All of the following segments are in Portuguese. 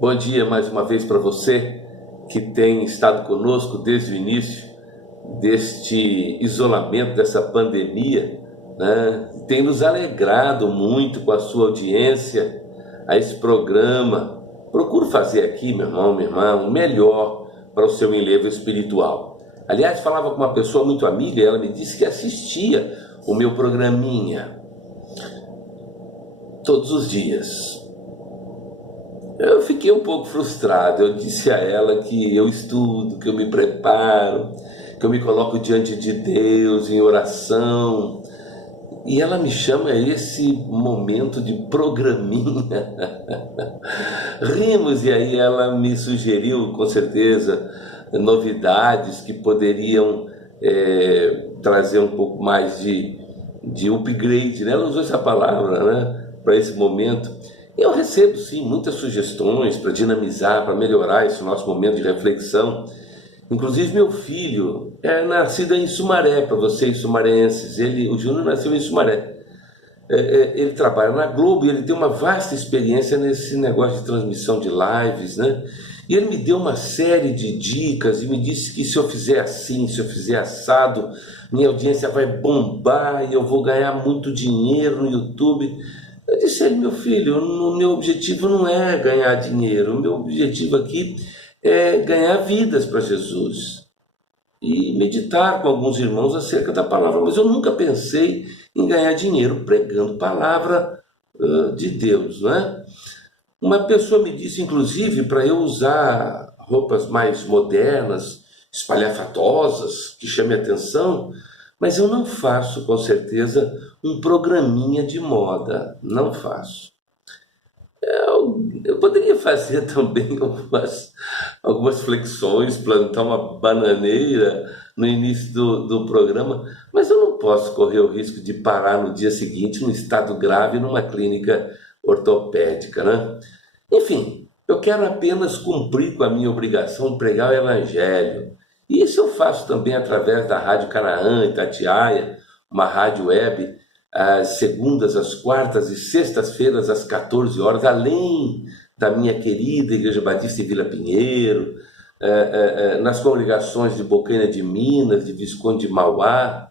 Bom dia mais uma vez para você que tem estado conosco desde o início deste isolamento, dessa pandemia, né? Tem nos alegrado muito com a sua audiência a esse programa. Procuro fazer aqui, meu irmão, minha irmã, o melhor para o seu enlevo espiritual. Aliás, falava com uma pessoa muito amiga e ela me disse que assistia o meu programinha todos os dias. Eu fiquei um pouco frustrado. Eu disse a ela que eu estudo, que eu me preparo, que eu me coloco diante de Deus em oração. E ela me chama a esse momento de programinha. Rimos, e aí ela me sugeriu, com certeza, novidades que poderiam trazer um pouco mais de upgrade, né? Ela usou essa palavra, né? Para esse momento. Eu recebo, sim, muitas sugestões para dinamizar, para melhorar esse nosso momento de reflexão. Inclusive, meu filho é nascido em Sumaré, para vocês sumarenses. O Júnior nasceu em Sumaré. Ele trabalha na Globo e ele tem uma vasta experiência nesse negócio de transmissão de lives, né? E ele me deu uma série de dicas e me disse que se eu fizer assim, se eu fizer assado, minha audiência vai bombar e eu vou ganhar muito dinheiro no YouTube. Eu disse a ele, meu filho, o meu objetivo não é ganhar dinheiro, o meu objetivo aqui é ganhar vidas para Jesus e meditar com alguns irmãos acerca da palavra, mas eu nunca pensei em ganhar dinheiro pregando palavra de Deus, não é? Uma pessoa me disse, inclusive, para eu usar roupas mais modernas, espalhafatosas, que chamem atenção, mas eu não faço, com certeza, um programinha de moda. Não faço. Eu poderia fazer também algumas flexões, plantar uma bananeira no início do programa, mas eu não posso correr o risco de parar no dia seguinte num estado grave numa clínica ortopédica, né? Enfim, eu quero apenas cumprir com a minha obrigação de pregar o Evangelho. E isso eu faço também através da Rádio Canaã, Itatiaia, uma rádio web, às segundas, às quartas e sextas-feiras, às 14 horas, além da minha querida Igreja Batista em Vila Pinheiro, nas congregações de Bocaina de Minas, de Visconde de Mauá.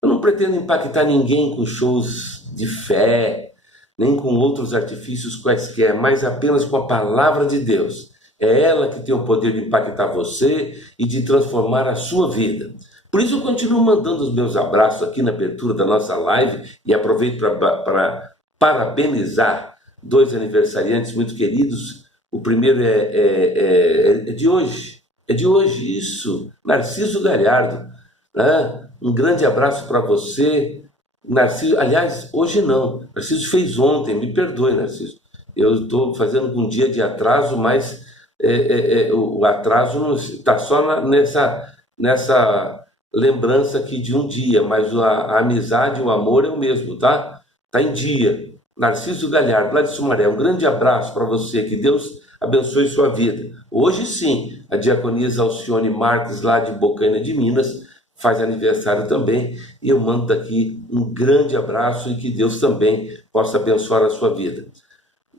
Eu não pretendo impactar ninguém com shows de fé, nem com outros artifícios quaisquer, mas apenas com a palavra de Deus. É ela que tem o poder de impactar você e de transformar a sua vida. Por isso eu continuo mandando os meus abraços aqui na abertura da nossa live e aproveito para parabenizar dois aniversariantes muito queridos. O primeiro é de hoje. É de hoje isso. Narciso Galhardo, né? Um grande abraço para você. Narciso, aliás, hoje não. Narciso fez ontem, me perdoe, Narciso. Eu estou fazendo um dia de atraso, mas o atraso está só nessa lembrança aqui de um dia, mas a amizade, o amor é o mesmo, tá? Está em dia. Narciso Galhardo, lá de Sumaré, um grande abraço para você, que Deus abençoe sua vida. Hoje sim, a diaconisa Alcione Marques, lá de Bocaina de Minas, faz aniversário também, e eu mando daqui um grande abraço e que Deus também possa abençoar a sua vida.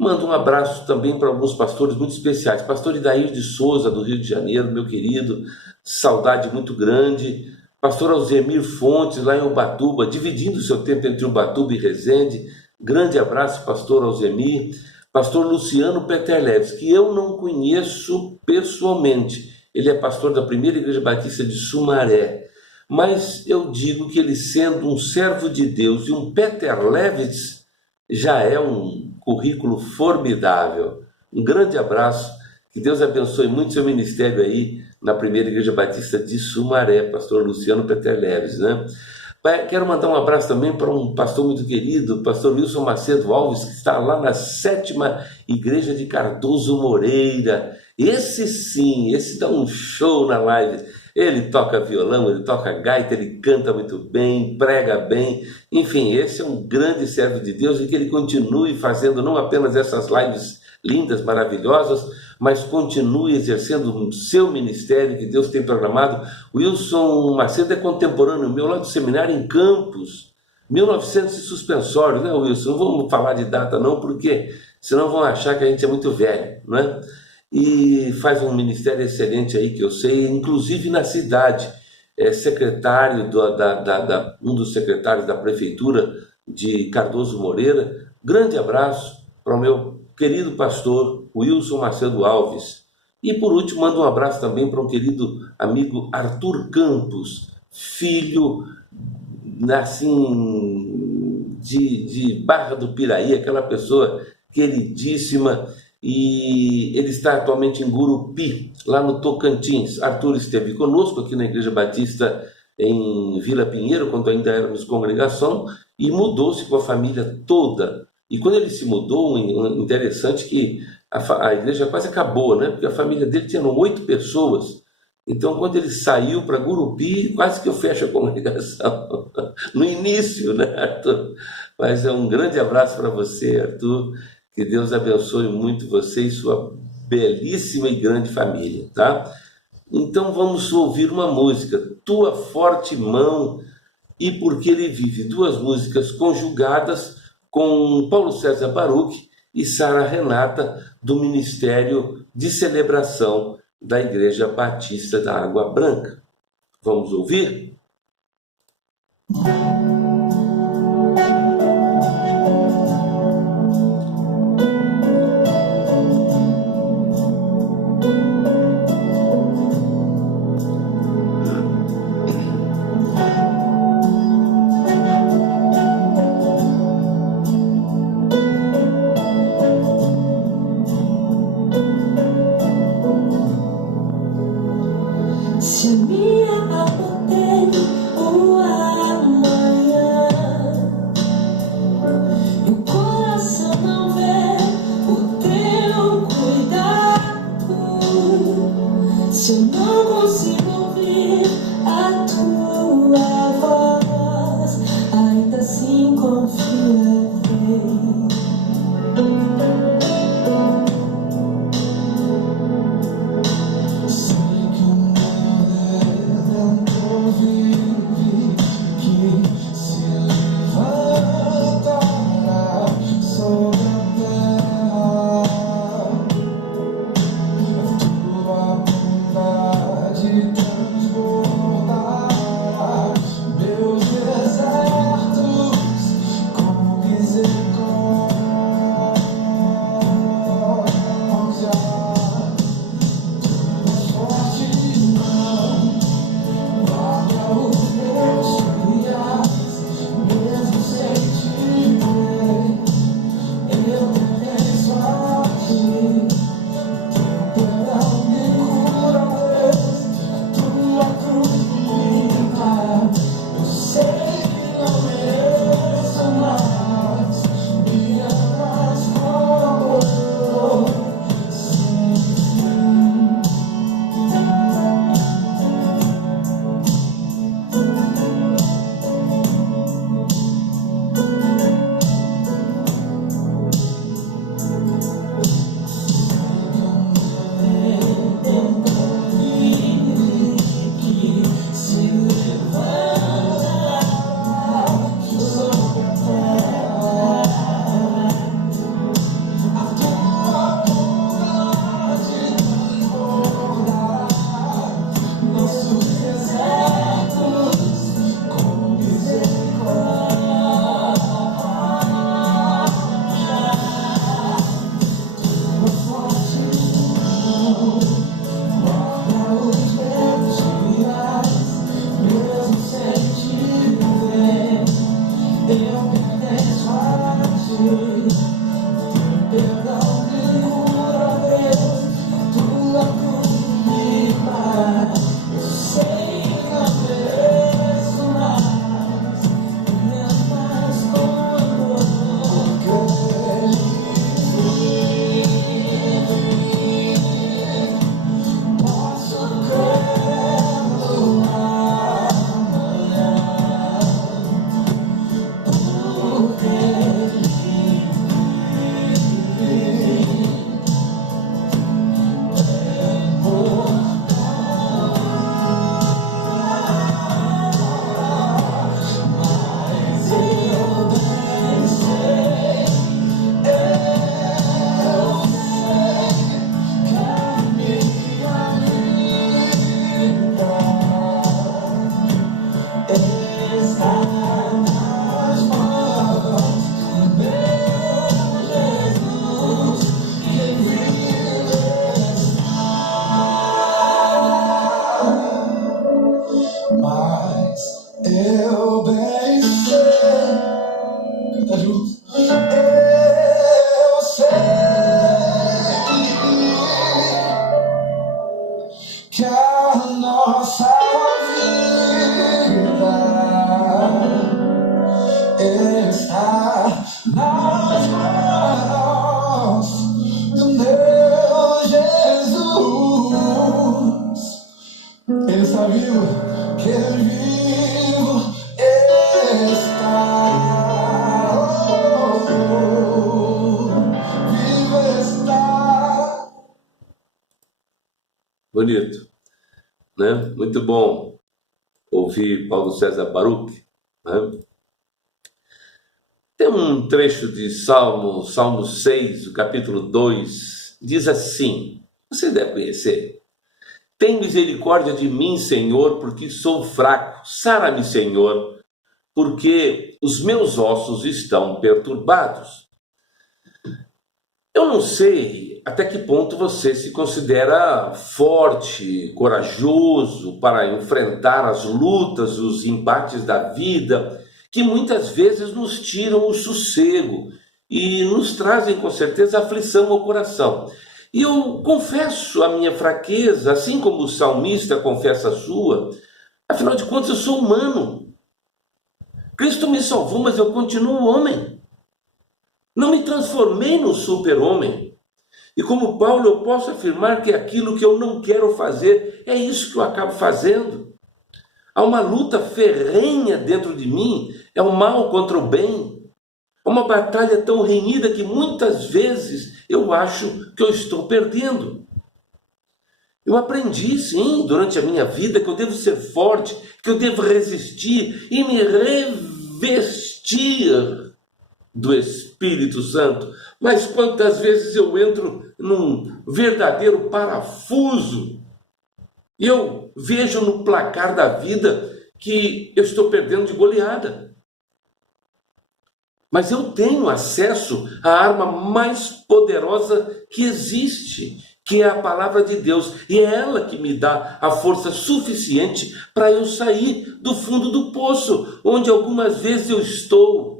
Mando um abraço também para alguns pastores muito especiais. Pastor Idair de Souza, do Rio de Janeiro, meu querido, saudade muito grande. Pastor Alzemir Fontes, lá em Ubatuba, dividindo o seu tempo entre Ubatuba e Resende. Grande abraço, pastor Alzemir. Pastor Luciano Peterleves, que eu não conheço pessoalmente. Ele é pastor da Primeira Igreja Batista de Sumaré. Mas eu digo que ele, sendo um servo de Deus e um Peterleves, já é um currículo formidável. Um grande abraço, que Deus abençoe muito seu ministério aí na Primeira Igreja Batista de Sumaré, pastor Luciano Peterleves, né? Quero mandar um abraço também para um pastor muito querido, pastor Wilson Macedo Alves, que está lá na 7ª Igreja de Cardoso Moreira. Esse sim, esse dá um show na live. Ele toca violão, ele toca gaita, ele canta muito bem, prega bem. Enfim, esse é um grande servo de Deus e que ele continue fazendo não apenas essas lives lindas, maravilhosas, mas continue exercendo o seu ministério que Deus tem programado. O Wilson Macedo é contemporâneo meu lá do seminário em Campos, 1900 e suspensório, né, Wilson? Não vamos falar de data não, porque senão vão achar que a gente é muito velho, não é? E faz um ministério excelente aí, que eu sei, inclusive na cidade. É secretário um dos secretários da prefeitura de Cardoso Moreira. Grande abraço para o meu querido pastor Wilson Macedo Alves. E por último, mando um abraço também para um querido amigo Arthur Campos, filho assim, de Barra do Piraí, aquela pessoa queridíssima, e ele está atualmente em Gurupi, lá no Tocantins. Arthur esteve conosco aqui na Igreja Batista em Vila Pinheiro, quando ainda éramos congregação, e mudou-se com a família toda. E quando ele se mudou, interessante que a igreja quase acabou, né? Porque a família dele tinha 8 pessoas. Então, quando ele saiu para Gurupi, quase que eu fecho a congregação. No início, né, Arthur? Mas é um grande abraço para você, Arthur. Que Deus abençoe muito você e sua belíssima e grande família, tá? Então, vamos ouvir uma música, Tua Forte Mão e Porque Ele Vive. 2 músicas conjugadas com Paulo César Baruch e Sara Renata, do Ministério de Celebração da Igreja Batista da Água Branca. Vamos ouvir? Se a minha alma tem o amor Bonito, né? Muito bom ouvir Paulo César Baruch, né? Tem um trecho de Salmo 6, o capítulo 2, diz assim, você deve conhecer: tem misericórdia de mim, Senhor, porque sou fraco. Sara-me, Senhor, porque os meus ossos estão perturbados. Eu não sei até que ponto você se considera forte, corajoso para enfrentar as lutas, os embates da vida, que muitas vezes nos tiram o sossego e nos trazem com certeza aflição ao coração. E eu confesso a minha fraqueza, assim como o salmista confessa a sua. Afinal de contas, eu sou humano. Cristo me salvou, mas eu continuo homem. Não me transformei no super-homem. E como Paulo, eu posso afirmar que aquilo que eu não quero fazer, é isso que eu acabo fazendo. Há uma luta ferrenha dentro de mim, é o mal contra o bem. É uma batalha tão renhida que muitas vezes eu acho que eu estou perdendo. Eu aprendi, sim, durante a minha vida, que eu devo ser forte, que eu devo resistir e me revestir do Espírito Santo. Mas quantas vezes eu entro num verdadeiro parafuso e eu vejo no placar da vida que eu estou perdendo de goleada. Mas eu tenho acesso à arma mais poderosa que existe, que é a palavra de Deus. E é ela que me dá a força suficiente para eu sair do fundo do poço, onde algumas vezes eu estou,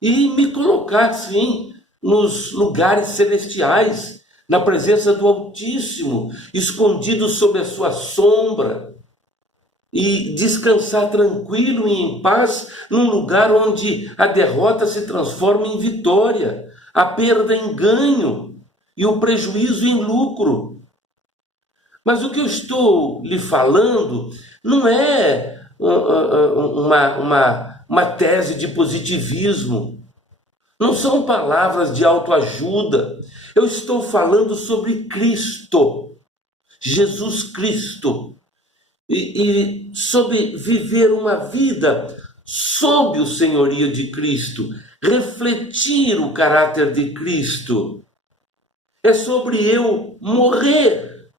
e me colocar, sim, nos lugares celestiais, na presença do Altíssimo, escondido sob a sua sombra, e descansar tranquilo e em paz num lugar onde a derrota se transforma em vitória, a perda em ganho e o prejuízo em lucro. Mas o que eu estou lhe falando não é uma tese de positivismo, não são palavras de autoajuda. Eu estou falando sobre Cristo, Jesus Cristo, e sobre viver uma vida sob o senhorio de Cristo, refletir o caráter de Cristo. É sobre eu morrer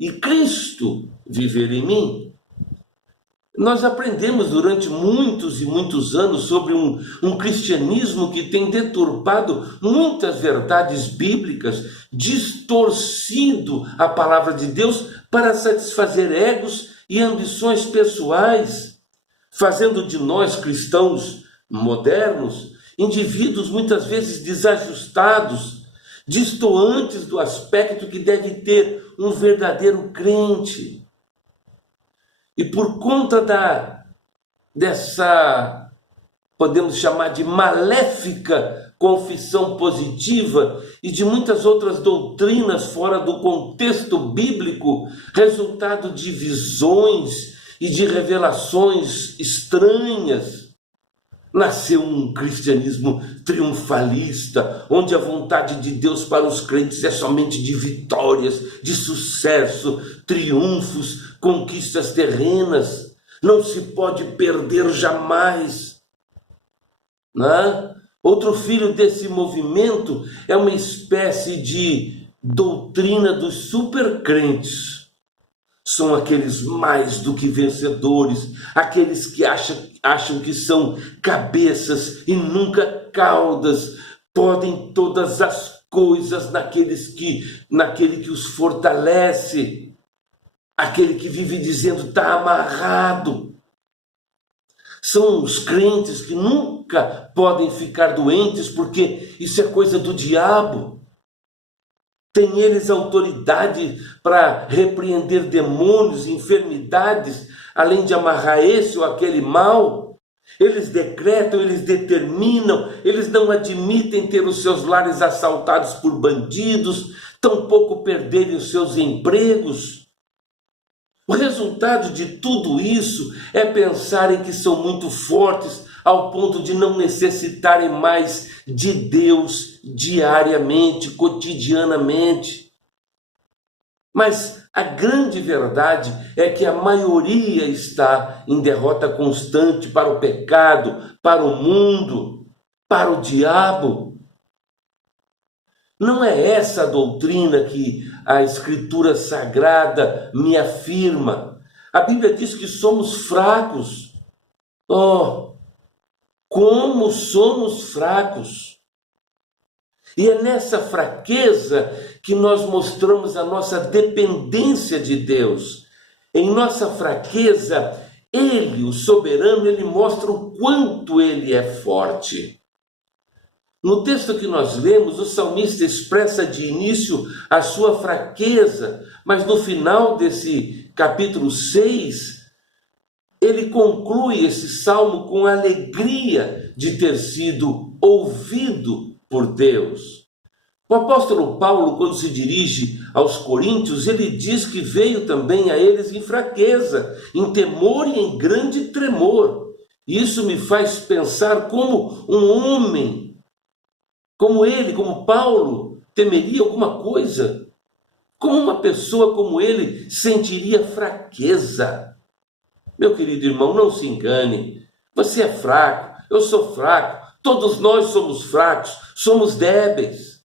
e Cristo viver em mim. Nós aprendemos durante muitos e muitos anos sobre um cristianismo que tem deturpado muitas verdades bíblicas, distorcido a palavra de Deus para satisfazer egos e ambições pessoais, fazendo de nós cristãos modernos indivíduos muitas vezes desajustados, destoantes do aspecto que deve ter um verdadeiro crente. E por conta dessa, podemos chamar de maléfica confissão positiva e de muitas outras doutrinas fora do contexto bíblico, resultado de visões e de revelações estranhas, nasceu um cristianismo triunfalista, onde a vontade de Deus para os crentes é somente de vitórias, de sucesso, triunfos, conquistas terrenas. Não se pode perder jamais, né? Outro filho desse movimento é uma espécie de doutrina dos supercrentes. São aqueles mais do que vencedores, aqueles que acham que são cabeças e nunca caudas, podem todas as coisas naquele que os fortalece, aquele que vive dizendo está amarrado. São os crentes que nunca podem ficar doentes, porque isso é coisa do diabo. Tem eles autoridade para repreender demônios, enfermidades, além de amarrar esse ou aquele mal. Eles decretam, eles determinam, eles não admitem ter os seus lares assaltados por bandidos, tampouco perderem os seus empregos. O resultado de tudo isso é pensarem que são muito fortes ao ponto de não necessitarem mais de Deus diariamente, cotidianamente. Mas a grande verdade é que a maioria está em derrota constante para o pecado, para o mundo, para o diabo. Não é essa a doutrina que a Escritura Sagrada me afirma. A Bíblia diz que somos fracos. Oh, como somos fracos! E é nessa fraqueza que nós mostramos a nossa dependência de Deus. Em nossa fraqueza, Ele, o soberano, Ele mostra o quanto Ele é forte. No texto que nós lemos, o salmista expressa de início a sua fraqueza, mas no final desse capítulo 6, ele conclui esse salmo com a alegria de ter sido ouvido por Deus. O apóstolo Paulo, quando se dirige aos coríntios, ele diz que veio também a eles em fraqueza, em temor e em grande tremor. Isso me faz pensar como um homem, como ele, como Paulo, temeria alguma coisa. Como uma pessoa como ele sentiria fraqueza. Meu querido irmão, não se engane. Você é fraco, eu sou fraco, todos nós somos fracos, somos débeis.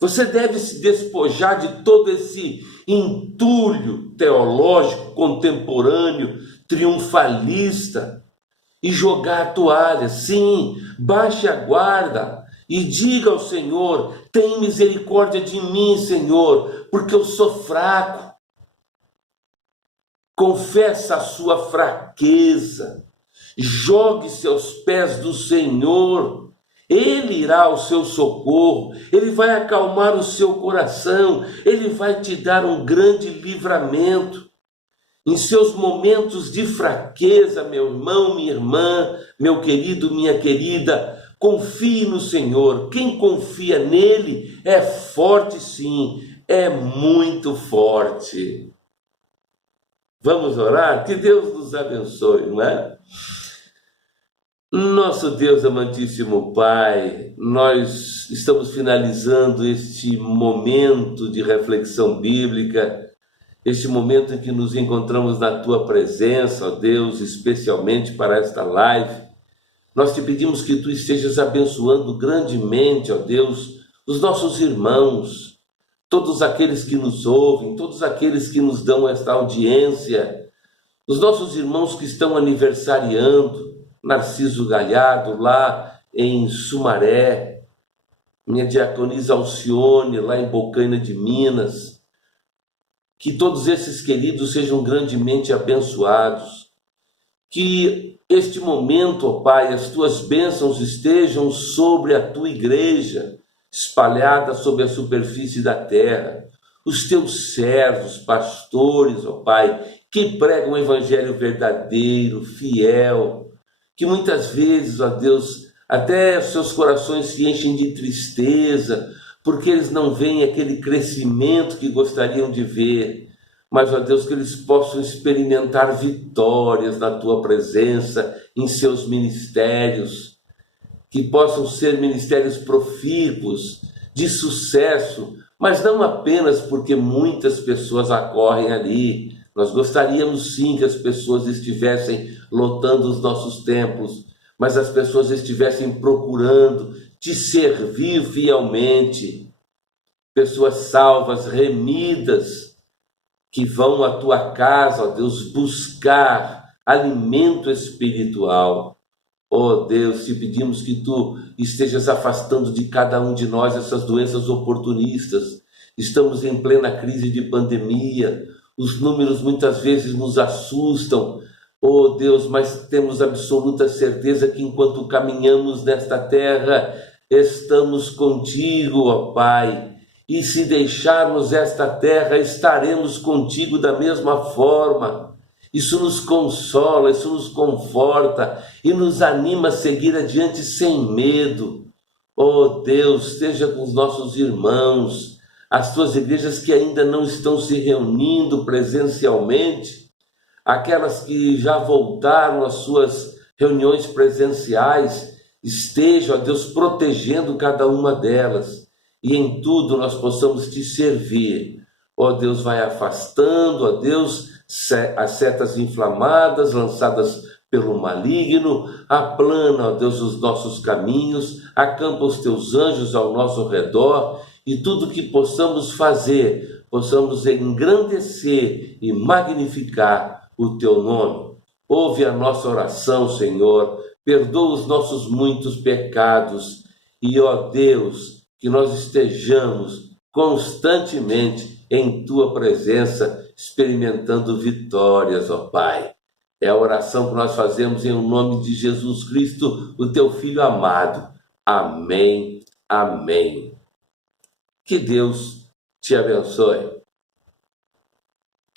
Você deve se despojar de todo esse entulho teológico contemporâneo, triunfalista, e jogar a toalha. Sim, baixe a guarda e diga ao Senhor: tem misericórdia de mim, Senhor, porque eu sou fraco. Confessa a sua fraqueza, jogue-se aos pés do Senhor. Ele irá ao seu socorro, Ele vai acalmar o seu coração, Ele vai te dar um grande livramento. Em seus momentos de fraqueza, meu irmão, minha irmã, meu querido, minha querida, confie no Senhor. Quem confia nele é forte, sim, é muito forte. Vamos orar? Que Deus nos abençoe, não é? Nosso Deus amantíssimo Pai, nós estamos finalizando este momento de reflexão bíblica, este momento em que nos encontramos na Tua presença, ó Deus, especialmente para esta live. Nós te pedimos que Tu estejas abençoando grandemente, ó Deus, os nossos irmãos, todos aqueles que nos ouvem, todos aqueles que nos dão esta audiência, os nossos irmãos que estão aniversariando, Narciso Galhardo, lá em Sumaré, minha diaconisa Alcione, lá em Bocaina de Minas, que todos esses queridos sejam grandemente abençoados, que este momento, ó Pai, as Tuas bênçãos estejam sobre a Tua igreja, espalhada sobre a superfície da terra, os Teus servos, pastores, ó Pai, que pregam o evangelho verdadeiro, fiel, que muitas vezes, ó Deus, até seus corações se enchem de tristeza, porque eles não veem aquele crescimento que gostariam de ver, mas, ó Deus, que eles possam experimentar vitórias na Tua presença, em seus ministérios, que possam ser ministérios profícuos, de sucesso, mas não apenas porque muitas pessoas acorrem ali. Nós gostaríamos sim que as pessoas estivessem lotando os nossos templos, mas as pessoas estivessem procurando Te servir fielmente. Pessoas salvas, remidas, que vão à Tua casa, ó Deus, buscar alimento espiritual. Ó Deus, te pedimos que Tu estejas afastando de cada um de nós essas doenças oportunistas. Estamos em plena crise de pandemia, os números muitas vezes nos assustam, oh Deus, mas temos absoluta certeza que enquanto caminhamos nesta terra, estamos contigo, ó Pai, e se deixarmos esta terra, estaremos contigo da mesma forma. Isso nos consola, isso nos conforta e nos anima a seguir adiante sem medo. Oh Deus, esteja com os nossos irmãos, as Tuas igrejas que ainda não estão se reunindo presencialmente, aquelas que já voltaram às suas reuniões presenciais, esteja, ó Deus, protegendo cada uma delas, e em tudo nós possamos Te servir. Ó Deus, vai afastando, ó Deus, as setas inflamadas lançadas pelo maligno, aplana, ó Deus, os nossos caminhos, acampa os teus anjos ao nosso redor, e tudo que possamos fazer, possamos engrandecer e magnificar o teu nome. Ouve a nossa oração, Senhor, perdoa os nossos muitos pecados, e, ó Deus, que nós estejamos constantemente em tua presença, experimentando vitórias, ó Pai. É a oração que nós fazemos em nome de Jesus Cristo, o teu Filho amado. Amém, amém. Que Deus te abençoe.